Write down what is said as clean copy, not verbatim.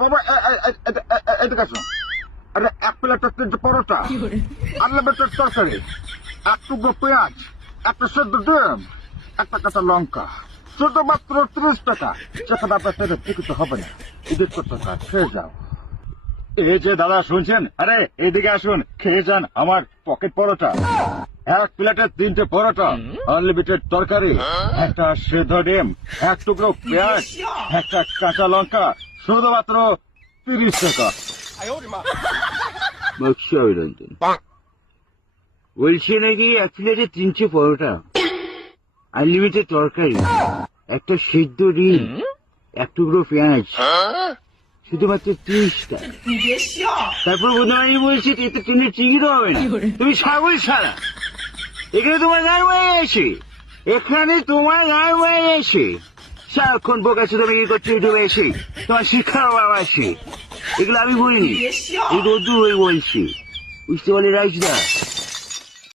বাবা এদিকে আসো। আরে এক প্লেট 3টে পরোটা, আনলিমিটেড তরকারি, এক টুকরো পেঁয়াজ, একটা সেদ্ধ ডিম, একটা কাঁচা লঙ্কা, শুধুমাত্র 30 টাকা। যেখানে আপনার পেটে টিকিট হবে না, এদিক টাকা খেয়ে যাও। এই যে দাদা শুনছেন, আরে এদিকে আসুন, খেয়ে যান আমার পকেট পরোটা। এক প্লেটে 3টে পরোটা, আনলিমিটেড তরকারি, একটা সেদ্ধ ডিম, এক টুকরো পেঁয়াজ, একটা কাঁচা লঙ্কা, শুধুমাত্র 30 টাকা। বলছি অভিনন্দন, বলছি নাকি এক প্লেটে 3টে পরোটা, আনলিমিটেড তরকারি, একটা সিদ্ধ ডিম, এক টুকরো পেঁয়াজ, শুধুমাত্র 30 টাকা। তারপর বোধহয় বলছি এতে ট্রেনে টিকিট হবে না। তুমি ছাগল ছাড়া, এখানে তোমার গান হয়ে গেছে, এখানে তোমার গান হয়ে গেছে। সারাক্ষণ বোকাচ্ছে তুমি কি করছো ইউটিউবে এসে, তোমার শিক্ষার অভাব আছে। এগুলো আমি বলিনি, এই রোদ্দুর হয়ে বলছি, বুঝতে পারলে রাইজদা।